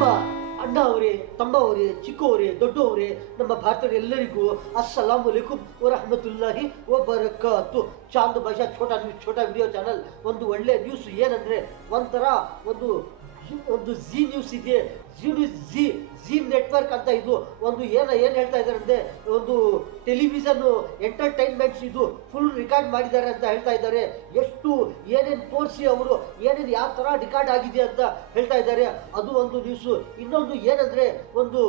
ನಮ್ಮ ಅಣ್ಣ ಅವರೇ, ತಮ್ಮ ಅವರೇ, ಚಿಕ್ಕವರೇ, ದೊಡ್ಡವರೇ, ನಮ್ಮ ಭಾರತದೆಲ್ಲರಿಗೂ ಅಸ್ಸಲಾಮು ಅಲೈಕುಂ ವರಹಮತುಲ್ಲಾಹಿ ವಬರಕಾತು. ಚಾಂದ್ ಭಾಷಾ ಛೋಟಾ ವಿಡಿಯೋ ಚಾನಲ್. ಒಂದು ಒಳ್ಳೆ ನ್ಯೂಸ್ ಏನಂದರೆ, ಒಂಥರ ಒಂದು ಜಿ ನ್ಯೂಸ್ ಇದೆ, ಜಿ ನೆಟ್ವರ್ಕ್ ಅಂತ. ಇದು ಒಂದು ಏನು ಹೇಳ್ತಾ ಇದ್ದಾರೆ ಅಂದರೆ, ಒಂದು ಟೆಲಿವಿಷನ್ನು ಎಂಟರ್ಟೈನ್ಮೆಂಟ್ಸ್ ಇದು ಫುಲ್ ರಿಕಾರ್ಡ್ ಮಾಡಿದ್ದಾರೆ ಅಂತ ಹೇಳ್ತಾ ಇದ್ದಾರೆ. ಎಷ್ಟು ಏನೇನು ತೋರಿಸಿ ಅವರು ಏನೇನು ಯಾವ ಥರ ರಿಕಾರ್ಡ್ ಆಗಿದೆ ಅಂತ ಹೇಳ್ತಾ ಇದ್ದಾರೆ. ಅದು ಒಂದು ನ್ಯೂಸು. ಇನ್ನೊಂದು ಏನಂದರೆ, ಒಂದು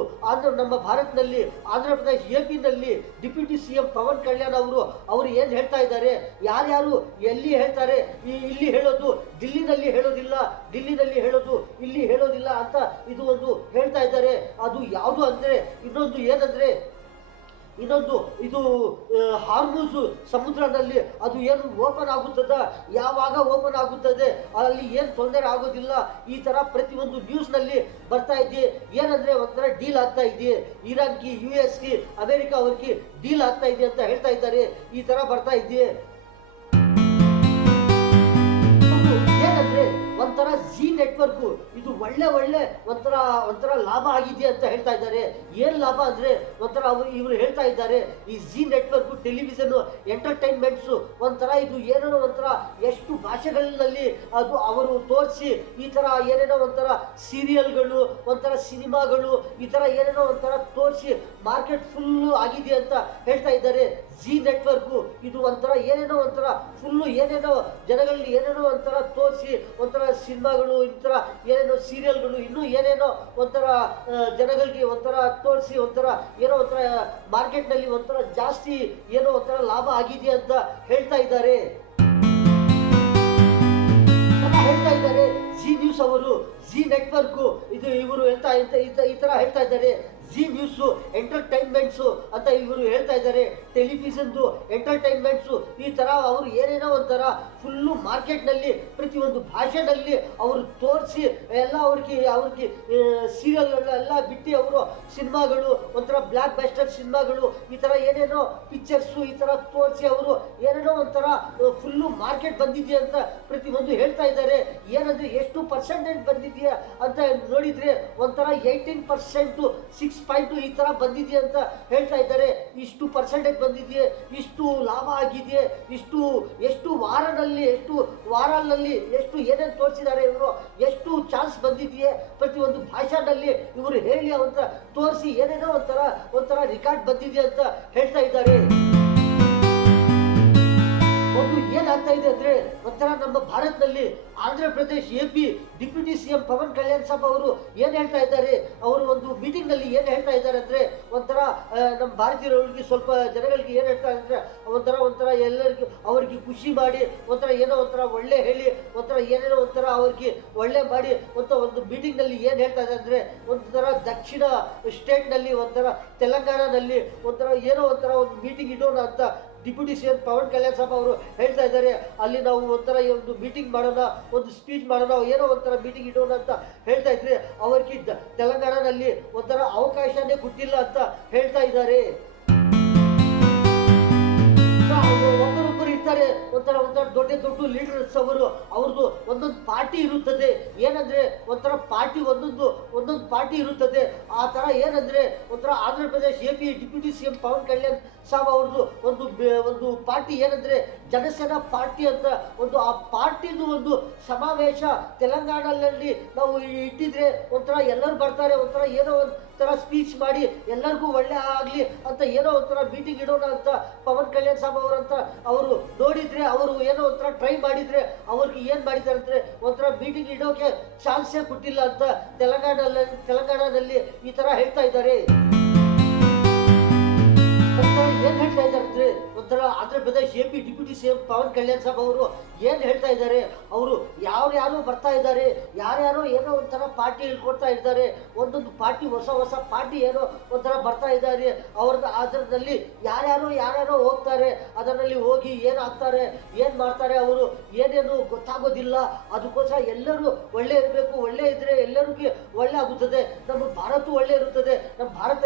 ನಮ್ಮ ಭಾರತದಲ್ಲಿ ಆಂಧ್ರ ಪ್ರದೇಶ್ AP-ನಲ್ಲಿ ಡಿಪ್ಯೂಟಿ CM ಪವನ್ ಕಲ್ಯಾಣ್ ಅವರು ಏನು ಹೇಳ್ತಾ ಇದ್ದಾರೆ, ಯಾರ್ಯಾರು ಎಲ್ಲಿ ಹೇಳ್ತಾರೆ, ಇಲ್ಲಿ ಹೇಳೋದು ದಿಲ್ಲಿನಲ್ಲಿ ಹೇಳೋದಿಲ್ಲ, ದಿಲ್ಲಿನಲ್ಲಿ ಹೇಳೋದು ಇಲ್ಲಿ ಹೇಳೋದಿಲ್ಲ ಅಂತ ಇದು ಒಂದು ಹೇಳ್ತಾ ಇದ್ದಾರೆ. ಅದು ಯಾವುದು ಅಂದರೆ, ಇನ್ನೊಂದು ಇದು ಹಾರ್ಮುಜ್ ಸಮುದ್ರದಲ್ಲಿ ಅದು ಏನು ಓಪನ್ ಆಗುತ್ತದ, ಯಾವಾಗ ಓಪನ್ ಆಗುತ್ತದೆ, ಅಲ್ಲಿ ಏನು ತೊಂದರೆ ಆಗೋದಿಲ್ಲ, ಈ ಥರ ಪ್ರತಿಯೊಂದು ನ್ಯೂಸ್ನಲ್ಲಿ ಬರ್ತಾ ಇದೆ. ಏನಂದರೆ ಒಂಥರ ಡೀಲ್ ಆಗ್ತಾ ಇದೆ, ಇರಾನ್ಗೆ, US-ಗೆ, ಅಮೆರಿಕ ಅವ್ರಿಗೆ ಡೀಲ್ ಆಗ್ತಾ ಇದೆ ಅಂತ ಹೇಳ್ತಾ ಇದ್ದಾರೆ. ಈ ಥರ ಬರ್ತಾ ಇದೆ. ಏನಂದ್ರೆ ಒಂಥರ ಜಿ ನೆಟ್ವರ್ಕ್ ಇದು ಒಳ್ಳೆ ಒಂಥರ ಲಾಭ ಆಗಿದೆ ಅಂತ ಹೇಳ್ತಾ ಇದ್ದಾರೆ. ಏನ್ ಲಾಭ ಅಂದ್ರೆ, ಇವರು ಹೇಳ್ತಾ ಇದ್ದಾರೆ, ಈ ಜಿ ನೆಟ್ವರ್ಕ್ ಟೆಲಿವಿಷನ್ ಎಂಟರ್ಟೈನ್ಮೆಂಟ್ಸ್ ಒಂಥರ ಇದು ಏನೇನೋ ಒಂಥರ ಎಷ್ಟು ಭಾಷೆಗಳಲ್ಲಿ ಅದು ಅವರು ತೋರಿಸಿ, ಈ ತರ ಏನೇನೋ ಒಂಥರ ಸೀರಿಯಲ್ಗಳು, ಒಂಥರ ಸಿನಿಮಾಗಳು, ಈ ತರ ಏನೇನೋ ಒಂಥರ ತೋರಿಸಿ ಮಾರ್ಕೆಟ್ ಫುಲ್ ಆಗಿದೆ ಅಂತ ಹೇಳ್ತಾ ಇದ್ದಾರೆ. ಜಿ ನೆಟ್ವರ್ಕ್ ಇದು ಒಂಥರ ಏನೇನೋ ಒಂಥರ ಫುಲ್ಲು ಏನೇನೋ ಜನಗಳಲ್ಲಿ ಏನೇನೋ ಒಂಥರ ತೋರಿಸಿ, ಒಂಥರ ಸಿನಿಮಾಗಳು, ಇಂಥರ ಏನೇನೋ ಸೀರಿಯಲ್ಗಳು, ಇನ್ನೂ ಏನೇನೋ ಒಂಥರ ಜನಗಳಿಗೆ ಒಂಥರ ತೋರಿಸಿ, ಒಂಥರ ಏನೋ ಒಂಥರ ಮಾರ್ಕೆಟ್ನಲ್ಲಿ ಒಂಥರ ಜಾಸ್ತಿ ಏನೋ ಒಂಥರ ಲಾಭ ಆಗಿದೆ ಅಂತ ಹೇಳ್ತಾ ಇದ್ದಾರೆ. ಜಿ ನ್ಯೂಸ್ ಅವರು, ಜಿ ನೆಟ್ವರ್ಕ್ ಇದು ಇವರು ಈ ತರ ಹೇಳ್ತಾ ಇದ್ದಾರೆ. ಜಿ ನ್ಯೂಸ್ ಎಂಟರ್ಟೈನ್ಮೆಂಟ್ಸು ಅಂತ ಇವರು ಹೇಳ್ತಾ ಇದ್ದಾರೆ. ಟೆಲಿವಿಷನ್ದು ಎಂಟರ್ಟೈನ್ಮೆಂಟ್ಸು ಈ ಥರ ಅವರು ಏನೇನೋ ಒಂಥರ ಫುಲ್ಲು ಮಾರ್ಕೆಟ್ನಲ್ಲಿ ಪ್ರತಿಯೊಂದು ಭಾಷೆನಲ್ಲಿ ಅವರು ತೋರಿಸಿ ಎಲ್ಲ ಅವ್ರಿಗೆ ಸೀರಿಯಲ್ಗಳೆಲ್ಲ ಬಿಟ್ಟು ಅವರು ಸಿನಿಮಾಗಳು, ಒಂಥರ ಬ್ಲ್ಯಾಕ್ ಬಸ್ಟರ್ ಸಿನಿಮಾಗಳು, ಈ ಥರ ಏನೇನೋ ಪಿಕ್ಚರ್ಸು ಈ ಥರ ತೋರಿಸಿ ಅವರು ಏನೇನೋ ಒಂಥರ ಫುಲ್ಲು ಮಾರ್ಕೆಟ್ ಬಂದಿದೆಯಾ ಅಂತ ಪ್ರತಿಯೊಂದು ಹೇಳ್ತಾ ಇದ್ದಾರೆ. ಏನಂದರೆ ಎಷ್ಟು ಪರ್ಸೆಂಟೇಜ್ ಬಂದಿದೆಯಾ ಅಂತ ನೋಡಿದರೆ ಒಂಥರ 18%, 6 ಈ ತರ ಬಂದಿದೆ ಅಂತ ಹೇಳ್ತಾ ಇದ್ದಾರೆ. ಇಷ್ಟು ಪರ್ಸೆಂಟೇಜ್ ಬಂದಿದೆಯೇ, ಇಷ್ಟು ಲಾಭ ಆಗಿದೆ, ಎಷ್ಟು ವಾರನಲ್ಲಿ ಎಷ್ಟು ಏನೇನು ತೋರಿಸಿದ್ದಾರೆ ಇವರು, ಎಷ್ಟು ಚಾನ್ಸ್ ಬಂದಿದೆಯೇ ಪ್ರತಿಯೊಂದು ಭಾಷೆನಲ್ಲಿ ಇವರು ಹೇಳಿ ಅಂತ ತೋರಿಸಿ ಏನೇನೋ ಒಂಥರ ರಿಕಾರ್ಡ್ ಬಂದಿದೆ ಅಂತ ಹೇಳ್ತಾ ಇದ್ದಾರೆ. ಒಂದು ಏನಾಗ್ತಾ ಇದೆ ಅಂದ್ರೆ, ಒಂಥರ ನಮ್ಮ ಭಾರತದಲ್ಲಿ Andhra Pradesh AP deputy CM Pawan Kalyan ಸಾಬ್ ಅವರು ಏನ್ ಹೇಳ್ತಾ ಇದ್ದಾರೆ, ಅವರು ಒಂದು ಮೀಟಿಂಗ್ ನಲ್ಲಿ ಏನ್ ಹೇಳ್ತಾ ಇದ್ದಾರೆ ಅಂದ್ರೆ, ಒಂಥರ ನಮ್ಮ ಭಾರತೀಯರಿಗೆ ಸ್ವಲ್ಪ ಜನಗಳಿಗೆ ಏನ್ ಹೇಳ್ತಾ ಅಂದ್ರೆ, ಒಂಥರ ಎಲ್ಲರಿಗೂ ಅವ್ರಿಗೆ ಖುಷಿ ಮಾಡಿ, ಒಂಥರ ಏನೋ ಒಂಥರ ಒಳ್ಳೆ ಹೇಳಿ, ಒಂಥರ ಏನೇನೋ ಒಂಥರ ಅವ್ರಿಗೆ ಒಳ್ಳೆ ಮಾಡಿ ಒಂದು ಮೀಟಿಂಗ್ ನಲ್ಲಿ ಏನ್ ಹೇಳ್ತಾ ಇದ್ದಾರೆ ಅಂದ್ರೆ, ಒಂಥರ ದಕ್ಷಿಣ ಸ್ಟೇಟ್ ನಲ್ಲಿ, ಒಂಥರ ತೆಲಂಗಾಣದಲ್ಲಿ ಒಂಥರ ಏನೋ ಒಂಥರ ಒಂದು ಮೀಟಿಂಗ್ ಇಡೋಣ ಅಂತ ಡಿಪ್ಯೂಟಿ CM ಪವನ್ ಕಲ್ಯಾಣ್ ಸಾಬ್ ಅವರು ಹೇಳ್ತಾ ಇದ್ದಾರೆ. ಅಲ್ಲಿ ನಾವು ಒಂಥರ ಒಂದು ಮೀಟಿಂಗ್ ಮಾಡೋಣ, ಒಂದು ಸ್ಪೀಚ್ ಮಾಡೋಣ, ಏನೋ ಒಂಥರ ಮೀಟಿಂಗ್ ಇಡೋಣ ಅಂತ ಹೇಳ್ತಾ ಇದ್ರೆ, ಅವರಿಗೆ ತೆಲಂಗಾಣದಲ್ಲಿ ಒಂಥರ ಅವಕಾಶನೇ ಕೊಟ್ಟಿಲ್ಲ ಅಂತ ಹೇಳ್ತಾ ಇದ್ದಾರೆ. ಒಬ್ಬರೊಬ್ಬರು ಇರ್ತಾರೆ, ಒಂಥರ ದೊಡ್ಡ ಲೀಡರ್ಸ್ ಅವ್ರದ್ದು ಒಂದೊಂದು ಪಾರ್ಟಿ ಇರುತ್ತದೆ. ಏನಂದ್ರೆ ಒಂಥರ ಪಾರ್ಟಿ ಒಂದೊಂದು ಪಾರ್ಟಿ ಇರುತ್ತದೆ. ಆ ತರ ಏನಂದ್ರೆ ಒಂಥರ Andhra Pradesh AP deputy CM Pawan Kalyan ಸಾಬ್ ಅವ್ರದ್ದು ಒಂದು ಪಾರ್ಟಿ ಏನಂದ್ರೆ ಜನಸೇನಾ ಪಾರ್ಟಿ ಅಂತ. ಆ ಪಾರ್ಟಿದು ಒಂದು ಸಮಾವೇಶ ತೆಲಂಗಾಣದಲ್ಲಿ ನಾವು ಇಟ್ಟಿದ್ರೆ ಒಂಥರ ಎಲ್ಲರೂ ಬರ್ತಾರೆ, ಒಂಥರ ಏನೋ ಒಂಥರ ಸ್ಪೀಚ್ ಮಾಡಿ ಎಲ್ಲರಿಗೂ ಒಳ್ಳೆ ಆಗಲಿ ಅಂತ ಏನೋ ಒಂಥರ ಮೀಟಿಂಗ್ ಇಡೋಣ ಅಂತ ಪವನ್ ಕಲ್ಯಾಣ್ ಸಾಬ್ ಅವರು ನೋಡಿದ್ರೆ, ಅವರು ಏನೋ ಒಂಥರ ಟ್ರೈ ಮಾಡಿದ್ರೆ ಅವ್ರಿಗೆ ಏನು ಮಾಡಿದ್ದಾರೆ ಅಂದರೆ, ಒಂಥರ ಮೀಟಿಂಗ್ ಇಡೋಕೆ ಚಾನ್ಸೇ ಕೊಟ್ಟಿಲ್ಲ ಅಂತ ತೆಲಂಗಾಣದಲ್ಲಿ ಈ ಥರ ಹೇಳ್ತಾ ಇದ್ದಾರೆ. ಏನ್ ಹೇಳ್ತಾ ಇದ್ದಾರೆ ಅಂದ್ರೆ, ಒಂಥರ Andhra Pradesh AP deputy CM Pawan Kalyan ಸಾಬ್ ಅವರು ಏನ್ ಹೇಳ್ತಾ ಇದ್ದಾರೆ, ಅವರು ಯಾರು ಬರ್ತಾ ಇದ್ದಾರೆ, ಯಾರ್ಯಾರೋ ಏನೋ ಒಂಥರ ಪಾರ್ಟಿ ಹೇಳ್ಕೊಡ್ತಾ ಇದ್ದಾರೆ. ಒಂದೊಂದು ಪಾರ್ಟಿ ಹೊಸ ಪಾರ್ಟಿ ಏನೋ ಒಂಥರ ಬರ್ತಾ ಇದ್ದಾರೆ. ಅದರಲ್ಲಿ ಯಾರ್ಯಾರೋ ಹೋಗ್ತಾರೆ, ಅದರಲ್ಲಿ ಹೋಗಿ ಏನಾಗ್ತಾರೆ, ಏನ್ ಮಾಡ್ತಾರೆ, ಅವರು ಏನೇನು ಗೊತ್ತಾಗೋದಿಲ್ಲ. ಅದಕ್ಕೋಸ್ಕರ ಎಲ್ಲರೂ ಒಳ್ಳೆ ಇರಬೇಕು, ಒಳ್ಳೆ ಇದ್ರೆ ಎಲ್ಲರಿಗೂ ಒಳ್ಳೆ ಆಗುತ್ತದೆ, ನಮ್ಮ ಭಾರತ ಒಳ್ಳೆ ಇರುತ್ತದೆ, ನಮ್ಮ ಭಾರತ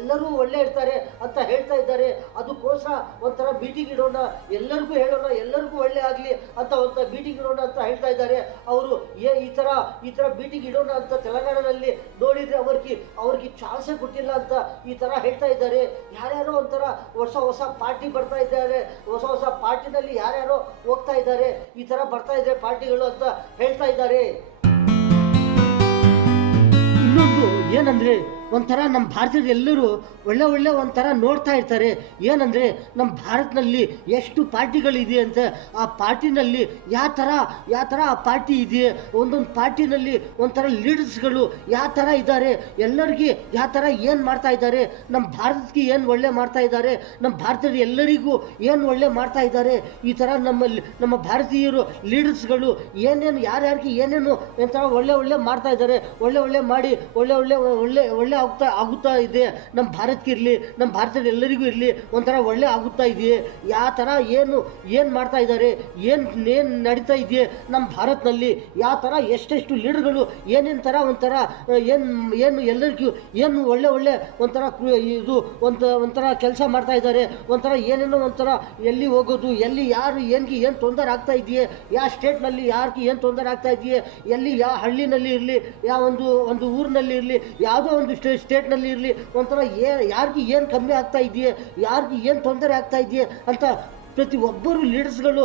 ಎಲ್ಲರೂ ಒಳ್ಳೆ ಇರ್ತಾರೆ ಅಂತ ಹೇಳ್ತಾ ಇದ್ದಾರೆ. ಅದಕ್ಕೋಸ್ಕರ ಒಂಥರ ಮೀಟಿಂಗ್ ಇಡೋಣ, ಎಲ್ಲರಿಗೂ ಹೇಳೋಣ, ಎಲ್ಲರಿಗೂ ಒಳ್ಳೆ ಆಗಲಿ ಅಂತ ಒಂದು ಮೀಟಿಂಗ್ ಇಡೋಣ ಅಂತ ಹೇಳ್ತಾ ಇದ್ದಾರೆ. ಅವರು ಈ ಥರ ಮೀಟಿಂಗ್ ಇಡೋಣ ಅಂತ ತೆಲಂಗಾಣದಲ್ಲಿ ನೋಡಿದರೆ ಅವ್ರಿಗೆ ಚಾನ್ಸೇ ಕೊಟ್ಟಿಲ್ಲ ಅಂತ ಈ ಥರ ಹೇಳ್ತಾ ಇದ್ದಾರೆ. ಯಾರ್ಯಾರೋ ಒಂಥರ ಹೊಸ ಪಾರ್ಟಿ ಬರ್ತಾ ಇದ್ದಾರೆ, ಹೊಸ ಪಾರ್ಟಿನಲ್ಲಿ ಯಾರ್ಯಾರೋ ಹೋಗ್ತಾ ಇದ್ದಾರೆ, ಈ ಥರ ಬರ್ತಾ ಇದೆ ಪಾರ್ಟಿಗಳು ಅಂತ ಹೇಳ್ತಾ ಇದ್ದಾರೆ. ಇನ್ನೊಂದು ಏನಂದರೆ, ಒಂಥರ ನಮ್ಮ ಭಾರತದ ಎಲ್ಲರೂ ಒಳ್ಳೆ ಒಂಥರ ನೋಡ್ತಾ ಇರ್ತಾರೆ. ಏನಂದರೆ, ನಮ್ಮ ಭಾರತದಲ್ಲಿ ಎಷ್ಟು ಪಾರ್ಟಿಗಳಿದೆ ಅಂತ, ಆ ಪಾರ್ಟಿನಲ್ಲಿ ಯಾವ ಥರ ಆ ಪಾರ್ಟಿ ಇದೆ, ಒಂದೊಂದು ಪಾರ್ಟಿನಲ್ಲಿ ಒಂಥರ ಲೀಡರ್ಸ್ಗಳು ಯಾವ ಥರ ಇದ್ದಾರೆ, ಎಲ್ಲರಿಗೆ ಯಾವ ಥರ ಏನು ಮಾಡ್ತಾ ಇದ್ದಾರೆ, ನಮ್ಮ ಭಾರತಕ್ಕೆ ಏನು ಒಳ್ಳೆ ಮಾಡ್ತಾ ಇದ್ದಾರೆ, ನಮ್ಮ ಭಾರತದ ಎಲ್ಲರಿಗೂ ಏನು ಒಳ್ಳೆ ಮಾಡ್ತಾ ಇದ್ದಾರೆ. ಈ ಥರ ನಮ್ಮ ಭಾರತೀಯರು ಲೀಡರ್ಸ್ಗಳು ಯಾರ್ಯಾರಿಗೆ ಏನೇನು ಒಂಥರ ಒಳ್ಳೆ ಮಾಡ್ತಾ ಇದ್ದಾರೆ, ಒಳ್ಳೆ ಮಾಡಿ ಒಳ್ಳೆ ಆಗುತ್ತಾ ಇದೆ. ನಮ್ಮ ಭಾರತಕ್ಕೆ ಇರಲಿ, ನಮ್ಮ ಭಾರತದ ಎಲ್ಲರಿಗೂ ಇರಲಿ, ಒಂಥರ ಒಳ್ಳೆ ಆಗುತ್ತಾ ಇದೆಯೇ, ಯಾವ ಥರ ಏನು ಮಾಡ್ತಾ ಇದ್ದಾರೆ, ಏನು ನಡೀತಾ ಇದೆಯೇ ನಮ್ಮ ಭಾರತದಲ್ಲಿ, ಯಾವ ಥರ ಎಷ್ಟೆಷ್ಟು ಲೀಡರ್ಗಳು ಏನೇನು ಥರ ಒಂಥರ ಏನು ಎಲ್ಲರಿಗೂ ಏನು ಒಳ್ಳೆ ಒಂಥರ ಇದು ಒಂಥರ ಕೆಲಸ ಮಾಡ್ತಾ ಇದ್ದಾರೆ. ಒಂಥರ ಏನೇನೋ ಒಂಥರ ಎಲ್ಲಿ ಹೋಗೋದು, ಎಲ್ಲಿ ಯಾರು ಏನು ತೊಂದರೆ ಆಗ್ತಾ ಇದೆಯೇ, ಯಾವ ಸ್ಟೇಟ್ನಲ್ಲಿ ಯಾರಿಗೆ ಏನು ತೊಂದರೆ ಆಗ್ತಾ ಇದೆಯೇ, ಎಲ್ಲಿ ಯಾವ ಹಳ್ಳಿನಲ್ಲಿ ಇರಲಿ, ಯಾವ ಒಂದು ಊರಿನಲ್ಲಿ ಇರಲಿ, ಯಾವುದೋ ಒಂದು ಸ್ಟೇಟ್ನಲ್ಲಿ ಇರಲಿ, ಒಂಥರ ಯಾರಿಗೆ ಏನು ಕಮ್ಮಿ ಆಗ್ತಾ ಇದೆಯೇ, ಯಾರಿಗೆ ಏನು ತೊಂದರೆ ಆಗ್ತಾ ಇದೆಯೇ ಅಂತ ಪ್ರತಿಯೊಬ್ಬರು ಲೀಡರ್ಸ್ಗಳು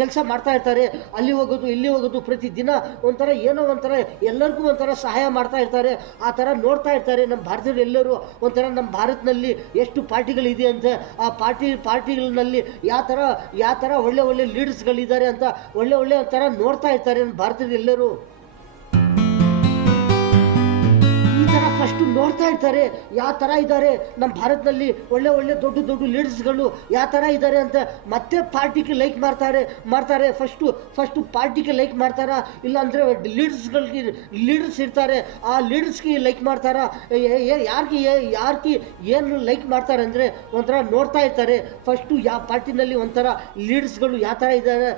ಕೆಲಸ ಮಾಡ್ತಾ ಇರ್ತಾರೆ. ಅಲ್ಲಿ ಹೋಗೋದು, ಇಲ್ಲಿ ಹೋಗೋದು, ಪ್ರತಿದಿನ ಒಂಥರ ಏನೋ ಒಂಥರ ಎಲ್ಲರಿಗೂ ಒಂಥರ ಸಹಾಯ ಮಾಡ್ತಾ ಇರ್ತಾರೆ. ಆ ಥರ ನೋಡ್ತಾ ಇರ್ತಾರೆ ನಮ್ಮ ಭಾರತದ ಎಲ್ಲರೂ. ಒಂಥರ ನಮ್ಮ ಭಾರತದಲ್ಲಿ ಎಷ್ಟು ಪಾರ್ಟಿಗಳಿದೆ ಅಂತ, ಆ ಪಾರ್ಟಿಗಳಲ್ಲಿ ಯಾವ ಥರ ಒಳ್ಳೆ ಲೀಡರ್ಸ್ಗಳಿದ್ದಾರೆ ಅಂತ ಒಳ್ಳೆ ಥರ ನೋಡ್ತಾ ಇರ್ತಾರೆ ನಮ್ಮ ಭಾರತದ ಎಲ್ಲರೂ. ಫಸ್ಟು ನೋಡ್ತಾ ಇರ್ತಾರೆ ಯಾವ ಥರ ಇದ್ದಾರೆ ನಮ್ಮ ಭಾರತದಲ್ಲಿ ಒಳ್ಳೆ ದೊಡ್ಡ ಲೀಡರ್ಸ್ಗಳು ಯಾವ ಥರ ಇದ್ದಾರೆ ಅಂತ. ಮತ್ತೆ ಪಾರ್ಟಿಗೆ ಲೈಕ್ ಮಾಡ್ತಾರೆ ಫಸ್ಟು ಪಾರ್ಟಿಗೆ ಲೈಕ್ ಮಾಡ್ತಾರಾ, ಇಲ್ಲಾಂದರೆ ಲೀಡರ್ಸ್ ಇರ್ತಾರೆ, ಆ ಲೀಡರ್ಸ್ಗೆ ಲೈಕ್ ಮಾಡ್ತಾರಾ, ಯಾರಿಗೆ ಏನು ಲೈಕ್ ಮಾಡ್ತಾರೆ ಅಂದರೆ ಒಂಥರ ನೋಡ್ತಾ ಇರ್ತಾರೆ. ಫಸ್ಟು ಯಾವ ಪಾರ್ಟಿನಲ್ಲಿ ಒಂಥರ ಲೀಡರ್ಸ್ಗಳು ಯಾವ ಥರ ಇದ್ದಾರೆ,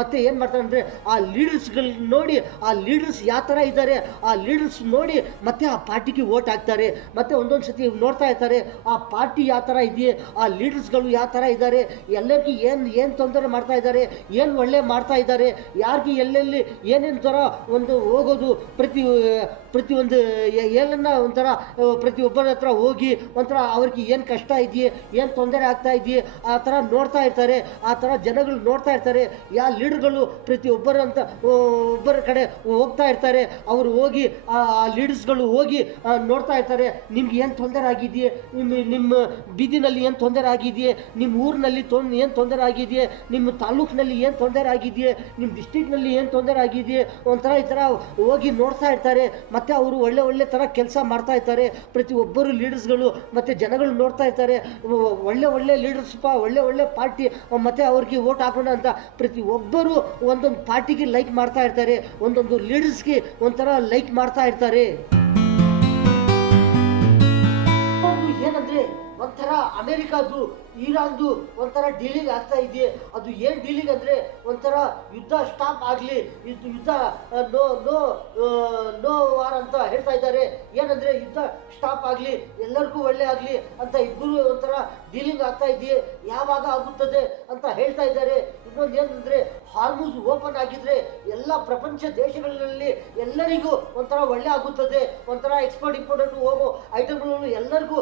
ಮತ್ತೆ ಏನು ಮಾಡ್ತಾರೆ ಅಂದರೆ ಆ ಲೀಡರ್ಸ್ಗಳು ನೋಡಿ, ಆ ಲೀಡರ್ಸ್ ಯಾವ ಥರ ಇದ್ದಾರೆ, ಆ ಲೀಡರ್ಸ್ ನೋಡಿ ಮತ್ತೆ ಆ ಪಾರ್ಟಿಗೆ ವೋಟ್ ಹಾಕ್ತಾರೆ. ಮತ್ತೆ ಒಂದೊಂದು ಸತಿ ನೋಡ್ತಾ ಇರ್ತಾರೆ ಆ ಪಾರ್ಟಿ ಯಾವ ಥರ ಇದೆಯೇ, ಆ ಲೀಡರ್ಸ್ಗಳು ಯಾವ ಥರ ಇದ್ದಾರೆ, ಎಲ್ಲರಿಗೂ ಏನು ತೊಂದರೆ ಮಾಡ್ತಾ ಇದ್ದಾರೆ, ಏನು ಒಳ್ಳೆ ಮಾಡ್ತಾ ಇದ್ದಾರೆ, ಯಾರಿಗೆ ಎಲ್ಲೆಲ್ಲಿ ಏನೇನು ಥರ ಒಂದು ಹೋಗೋದು, ಪ್ರತಿಯೊಂದು ಏನನ್ನ ಒಂಥರ ಪ್ರತಿಯೊಬ್ಬರ ಹತ್ರ ಹೋಗಿ ಒಂಥರ ಅವ್ರಿಗೆ ಏನು ಕಷ್ಟ ಇದೆಯೇ, ಏನು ತೊಂದರೆ ಆಗ್ತಾ ಇದೆಯೇ ಆ ಥರ ನೋಡ್ತಾ ಇರ್ತಾರೆ. ಆ ಥರ ಜನಗಳು ನೋಡ್ತಾ ಇರ್ತಾರೆ. ಯಾವ ಲೀಡರ್ಗಳು ಒಬ್ಬರ ಕಡೆ ಹೋಗ್ತಾ ಇರ್ತಾರೆ, ಅವರು ಹೋಗಿ ಆ ಲೀಡರ್ಸ್ಗಳು ಹೋಗಿ ನೋಡ್ತಾ ಇರ್ತಾರೆ. ನಿಮ್ಗೆ ಏನು ತೊಂದರೆ ಆಗಿದೆಯೇ, ನಿಮ್ಮ ಬೀದಿನಲ್ಲಿ ಏನು ತೊಂದರೆ ಆಗಿದೆಯೇ, ನಿಮ್ಮ ಊರಿನಲ್ಲಿ ಏನು ತೊಂದರೆ ಆಗಿದೆಯೇ, ನಿಮ್ಮ ತಾಲೂಕಿನಲ್ಲಿ ಏನು ತೊಂದರೆ ಆಗಿದೆಯೇ, ನಿಮ್ಮ ಡಿಸ್ಟ್ರಿಕ್ನಲ್ಲಿ ಏನು ತೊಂದರೆ ಆಗಿದೆಯೇ, ಒಂಥರ ಈ ಥರ ಹೋಗಿ ನೋಡ್ತಾ ಇರ್ತಾರೆ. ಮತ್ತು ಅವರು ಒಳ್ಳೆ ಥರ ಕೆಲಸ ಮಾಡ್ತಾ ಇರ್ತಾರೆ. ಪ್ರತಿಯೊಬ್ಬರು ಲೀಡರ್ಸ್ಗಳು ಮತ್ತು ಜನಗಳು ನೋಡ್ತಾ ಇರ್ತಾರೆ. ಒಳ್ಳೆ ಲೀಡರ್ಸ್ಪ, ಒಳ್ಳೆ ಪಾರ್ಟಿ, ಮತ್ತು ಅವ್ರಿಗೆ ವೋಟ್ ಹಾಕೋಣ ಅಂತ ಪ್ರತಿಯೊಬ್ಬರು ಒಂದೊಂದು ಪಾರ್ಟಿಗೆ ಲೈಕ್ ಮಾಡ್ತಾ ಇರ್ತಾರೆ, ಒಂದೊಂದು ಲೀಡರ್ಸ್ಗೆ ಒಂಥರ ಲೈಕ್ ಮಾಡ್ತಾ ಇರ್ತಾರೆ. ಏನಂದರೆ ಒಂಥರ ಅಮೆರಿಕಾದು ಇರಾನ್ದು ಒಂಥರ ಡೀಲಿಂಗ್ ಆಗ್ತಾ ಇದೆಯೇ. ಅದು ಏನು ಡೀಲಿಂಗ್ ಅಂದರೆ ಒಂಥರ ಯುದ್ಧ ಸ್ಟಾಪ್ ಆಗಲಿ, ಯುದ್ಧ ನೋ ವಾರ್ ಅಂತ ಹೇಳ್ತಾ ಇದ್ದಾರೆ. ಏನಂದರೆ ಯುದ್ಧ ಸ್ಟಾಪ್ ಆಗಲಿ, ಎಲ್ಲರಿಗೂ ಒಳ್ಳೆ ಆಗಲಿ ಅಂತ ಇಬ್ಬರು ಒಂಥರ ಡೀಲಿಂಗ್ ಆಗ್ತಾ ಇದೆಯೇ. ಯಾವಾಗ ಆಗುತ್ತದೆ ಅಂತ ಹೇಳ್ತಾ ಇದ್ದಾರೆ. ಇನ್ನೊಂದು ಏನಂದರೆ ಹಾರ್ಮುಜ್ ಓಪನ್ ಆಗಿದ್ರೆ ಎಲ್ಲ ಪ್ರಪಂಚ ದೇಶಗಳಲ್ಲಿ ಎಲ್ಲರಿಗೂ ಒಂಥರ ಒಳ್ಳೆ ಆಗುತ್ತದೆ. ಒಂಥರ ಇಂಪೋರ್ಟೆಂಟ್ ಹೋಗೋ ಐಟಮ್ಗಳು ಎಲ್ಲರಿಗೂ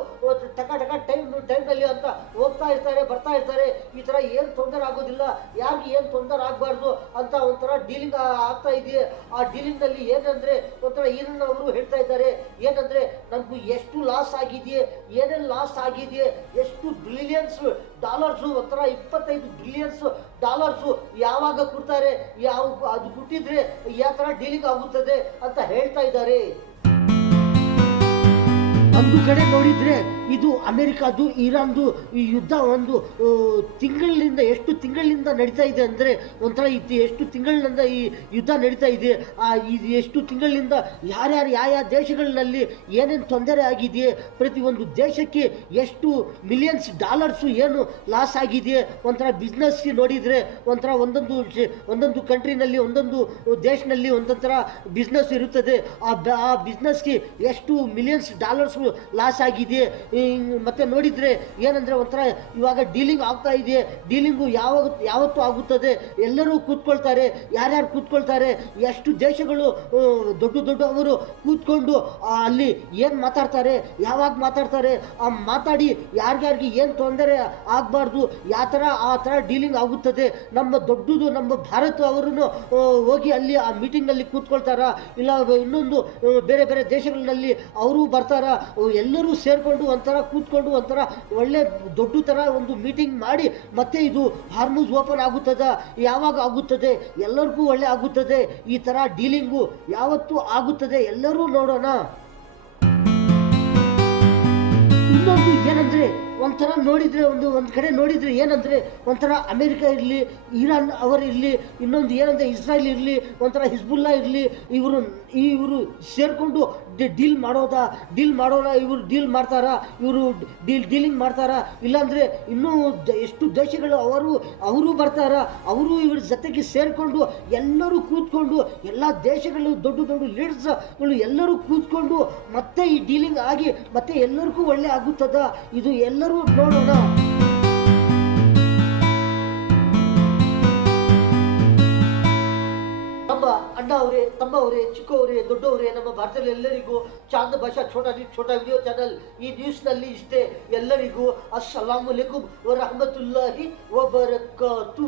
ಟಕ ಟೈಮ್ನಲ್ಲಿ ಅಂತ ಹೋಗ್ತಾ ಇರ್ತಾರೆ, ಬರ್ತಾ ಇರ್ತಾರೆ. ಈ ಥರ ಏನು ತೊಂದರೆ ಆಗೋದಿಲ್ಲ, ಯಾರಿಗೆ ಏನು ತೊಂದರೆ ಆಗಬಾರ್ದು ಅಂತ ಒಂಥರ ಡೀಲಿಂಗ್ ಆಗ್ತಾ ಇದೆಯೇ. ಆ ಡೀಲಿಂಗ್ನಲ್ಲಿ ಏನಂದರೆ ಒಂಥರ ಈರನ್ ಅವರು ಹೇಳ್ತಾ ಇದ್ದಾರೆ. ಏನಂದರೆ ನಮಗೂ ಎಷ್ಟು ಲಾಸ್ ಆಗಿದೆಯೇ, ಏನೇನು ಲಾಸ್ ಆಗಿದೆಯೇ, ಎಷ್ಟು ಬಿಲಿಯನ್ಸ್ ಡಾಲರ್ಸು, ಒಂಥರ 25 ಬಿಲಿಯನ್ಸ್ ಡಾಲರ್ಸು ಯಾವಾಗ ಕೊಡ್ತಾರೆ, ಅದು ಕೊಟ್ಟಿದ್ರೆ ಯಾವ ಥರ ಡೀಲಿಂಗ್ ಆಗುತ್ತದೆ ಅಂತ ಹೇಳ್ತಾ ಇದ್ದಾರೆ. ಒಂದು ಕಡೆ ನೋಡಿದರೆ ಇದು ಅಮೆರಿಕಾದು ಇರಾನ್ದು ಈ ಯುದ್ಧ ಎಷ್ಟು ತಿಂಗಳಿಂದ ನಡೀತಾ ಇದೆ ಅಂದರೆ ಒಂಥರ ಎಷ್ಟು ತಿಂಗಳಿಂದ ಈ ಯುದ್ಧ ನಡೀತಾ ಇದೆ. ಇದು ಎಷ್ಟು ತಿಂಗಳಿಂದ ಯಾವ ದೇಶಗಳಲ್ಲಿ ಏನೇನು ತೊಂದರೆ ಆಗಿದೆಯೇ, ಪ್ರತಿಯೊಂದು ದೇಶಕ್ಕೆ ಎಷ್ಟು ಮಿಲಿಯನ್ಸ್ ಡಾಲರ್ಸು ಏನು ಲಾಸ್ ಆಗಿದೆಯೇ. ಒಂಥರ ಬಿಸ್ನೆಸ್ಗೆ ನೋಡಿದರೆ ಒಂಥರ ಒಂದೊಂದು ಕಂಟ್ರಿನಲ್ಲಿ, ಒಂದೊಂದು ದೇಶದಲ್ಲಿ ಒಂದೊಂಥರ ಬಿಸ್ನೆಸ್ ಇರುತ್ತದೆ. ಆ ಬಿಸ್ನೆಸ್ಗೆ ಎಷ್ಟು ಮಿಲಿಯನ್ಸ್ ಡಾಲರ್ಸ್ ಲಾಸ್ ಆಗಿದೆ. ಮತ್ತೆ ನೋಡಿದರೆ ಏನಂದರೆ ಒಂಥರ ಇವಾಗ ಡೀಲಿಂಗ್ ಆಗ್ತಾ ಇದೆ. ಡೀಲಿಂಗು ಯಾವತ್ತೂ ಆಗುತ್ತದೆ. ಎಲ್ಲರೂ ಕೂತ್ಕೊಳ್ತಾರೆ. ಯಾರ್ಯಾರು ಕೂತ್ಕೊಳ್ತಾರೆ, ಎಷ್ಟು ದೇಶಗಳು ದೊಡ್ಡವರು ಕೂತ್ಕೊಂಡು ಅಲ್ಲಿ ಏನು ಮಾತಾಡ್ತಾರೆ, ಯಾವಾಗ ಮಾತಾಡ್ತಾರೆ, ಮಾತಾಡಿ ಯಾರ್ಯಾರಿಗೆ ಏನು ತೊಂದರೆ ಆಗಬಾರ್ದು, ಆ ಥರ ಡೀಲಿಂಗ್ ಆಗುತ್ತದೆ. ನಮ್ಮ ಭಾರತ ಅವರನ್ನು ಹೋಗಿ ಅಲ್ಲಿ ಆ ಮೀಟಿಂಗಲ್ಲಿ ಕೂತ್ಕೊಳ್ತಾರ, ಇಲ್ಲ ಇನ್ನೊಂದು ಬೇರೆ ಬೇರೆ ದೇಶಗಳಲ್ಲಿ ಅವರು ಬರ್ತಾರ. ಎಲ್ಲರೂ ಸೇರಿಕೊಂಡು ಒಂಥರ ಕೂತ್ಕೊಂಡು ಒಂಥರ ಒಳ್ಳೆ ದೊಡ್ಡ ಥರ ಒಂದು ಮೀಟಿಂಗ್ ಮಾಡಿ ಮತ್ತೆ ಇದು ಹಾರ್ಮುಜ್ ಓಪನ್ ಆಗುತ್ತದೆ. ಯಾವಾಗ ಆಗುತ್ತದೆ? ಎಲ್ಲರಿಗೂ ಒಳ್ಳೆ ಆಗುತ್ತದೆ. ಈ ಥರ ಡೀಲಿಂಗು ಯಾವತ್ತೂ ಆಗುತ್ತದೆ. ಎಲ್ಲರೂ ನೋಡೋಣ. ಇನ್ನೊಂದು ಏನಂದರೆ ಒಂಥರ ನೋಡಿದರೆ ಒಂದು ಕಡೆ ನೋಡಿದರೆ ಏನಂದರೆ ಒಂಥರ ಅಮೇರಿಕ ಇರಲಿ, ಇರಾನ್ ಅವರಿರಲಿ, ಇನ್ನೊಂದು ಏನಂದರೆ ಇಸ್ರಾಯೇಲ್ ಇರಲಿ, ಒಂಥರ ಹಿಜ್ಬುಲ್ಲಾ ಇರಲಿ, ಇವರು ಸೇರಿಕೊಂಡು ಡೀಲ್ ಮಾಡೋಣ, ಇವರು ಡೀಲ್ ಮಾಡ್ತಾರಾ, ಇವರು ಡೀಲಿಂಗ್ ಮಾಡ್ತಾರಾ, ಇಲ್ಲಾಂದರೆ ಇನ್ನೂ ಎಷ್ಟು ದೇಶಗಳು ಅವರು ಬರ್ತಾರಾ, ಅವರು ಇವ್ರ ಜೊತೆಗೆ ಸೇರಿಕೊಂಡು ಎಲ್ಲರೂ ಕೂತ್ಕೊಂಡು ಎಲ್ಲ ದೇಶಗಳು ದೊಡ್ಡ ಲೀಡರ್ಸ್ಗಳು ಎಲ್ಲರೂ ಕೂತ್ಕೊಂಡು ಮತ್ತೆ ಈ ಡೀಲಿಂಗ್ ಆಗಿ ಮತ್ತೆ ಎಲ್ಲರಿಗೂ ಒಳ್ಳೆ ಆಗುತ್ತದ. ಇದು ಎಲ್ಲರೂ ನೋಡೋಣ. ನಮ್ಮ ಅಣ್ಣ ಅವರೇ, ತಮ್ಮ ಅವರೇ, ಚಿಕ್ಕವರೇ, ದೊಡ್ಡವರೇ, ನಮ್ಮ ಭಾರತದಲ್ಲಿ ಎಲ್ಲರಿಗೂ ಚಾಂದ್ ಭಾಷಾ ಛೋಟಾ ವಿಡಿಯೋ ಚಾನಲ್ ಈ ನ್ಯೂಸ್ನಲ್ಲಿ ಇಷ್ಟೇ. ಎಲ್ಲರಿಗೂ ಅಸ್ಸಲಾಮು ಅಲೈಕುಂ ವರಹಮತುಲ್ಲಾಹಿ ವಬರಕಾತು.